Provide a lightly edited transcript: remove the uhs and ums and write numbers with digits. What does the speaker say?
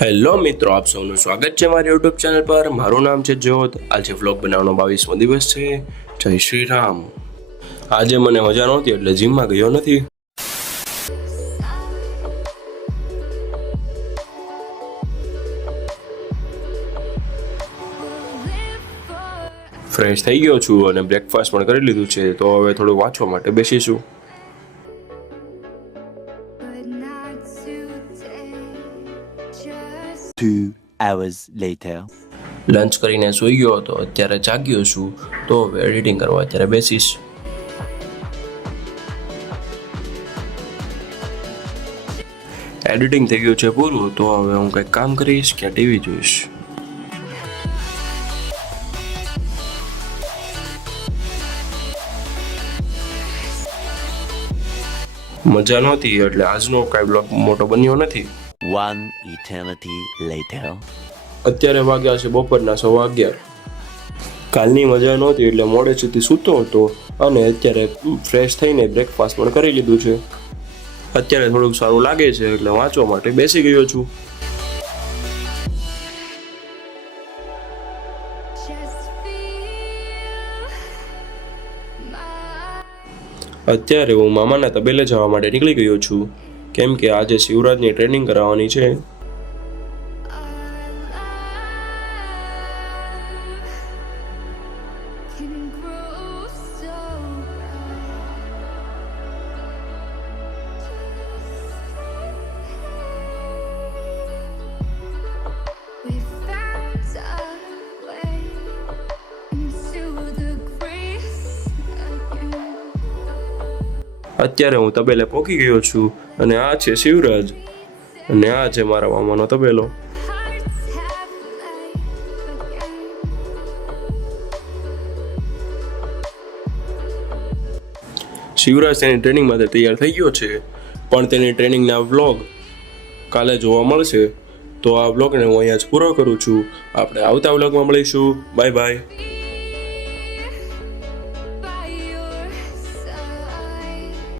Hello મિત્રો, આપ સૌનું સ્વાગત છે મારી યુટ્યુબ ચેનલ પર। મારું નામ છે જ્યોત। આજે વ્લોગ બનાવવાનો 22મો દિવસ છે। જય શ્રી રામ। આજે મને મજા નહોતી એટલે જીમમાં ગયો નથી। ફ્રેશ થઈ ગયો છું અને બ્રેકફાસ્ટ પણ કરી લીધું છે, તો હવે થોડું વાંચવા માટે બેસીશું। 2 hours later. લંચ કરીને સૂઈ ગયો હતો, અત્યારે જાગ્યો છું, તો હવે એડિટિંગ કરવા અત્યારે બેસીશ। એડિટિંગ થઈ ગયું છે પૂરું, તો હવે હું કંઈક કામ કરીશ કે ટીવી જોઈશ। મજા નહોતી એટલે આજનો કાંઈ બ્લોગ મોટો બન્યો નથી। 1 eternity later. અત્યારે વાગ્યા છે બપોરના 11:15। કાલની મજા નહોતી એટલે મોડે સુધી સૂતો હતો અને અત્યારે ફ્રેશ થઈને બ્રેકફાસ્ટ પણ કરી લીધું છે। અત્યારે થોડુંક સારું લાગે છે એટલે વાંચવા માટે બેસી ગયો છું। અત્યારે હું મામાના તબેલે જવા માટે નીકળી ગયો છું, કેમ કે આજે શિવરાજની ટ્રેનિંગ કરાવવાની છે। અત્યારે હું તબેલે પહોંચી ગયો છું અને આ છે શિવરાજ અને આ છે મારા મામાનો તબેલો। શિવરાજ તેની ટ્રેનિંગ માટે તૈયાર થઈ ગયો છે, પણ તેની ટ્રેનિંગના વ્લોગ કાલે જોવા મળશે। તો આ વ્લોગને હું અહીંયા જ પૂરો કરું છું। આપણે આવતા વ્લોગમાં મળીશું। Bye bye.